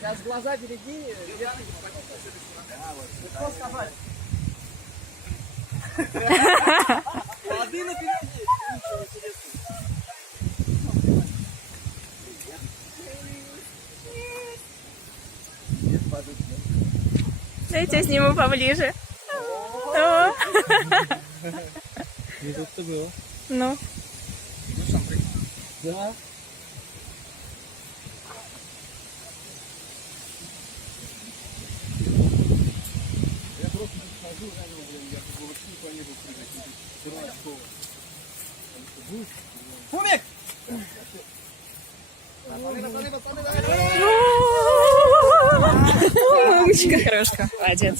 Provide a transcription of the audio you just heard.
Сейчас глаза береги. Легко сказать. Воды напереди. Дайте я сниму поближе. Не тут-то было. Ну. Ну сам прыгай. Да. Я просто не схожу, я как бы вообще не планирую прыгать. Фумик! Умничка, хорошка, молодец.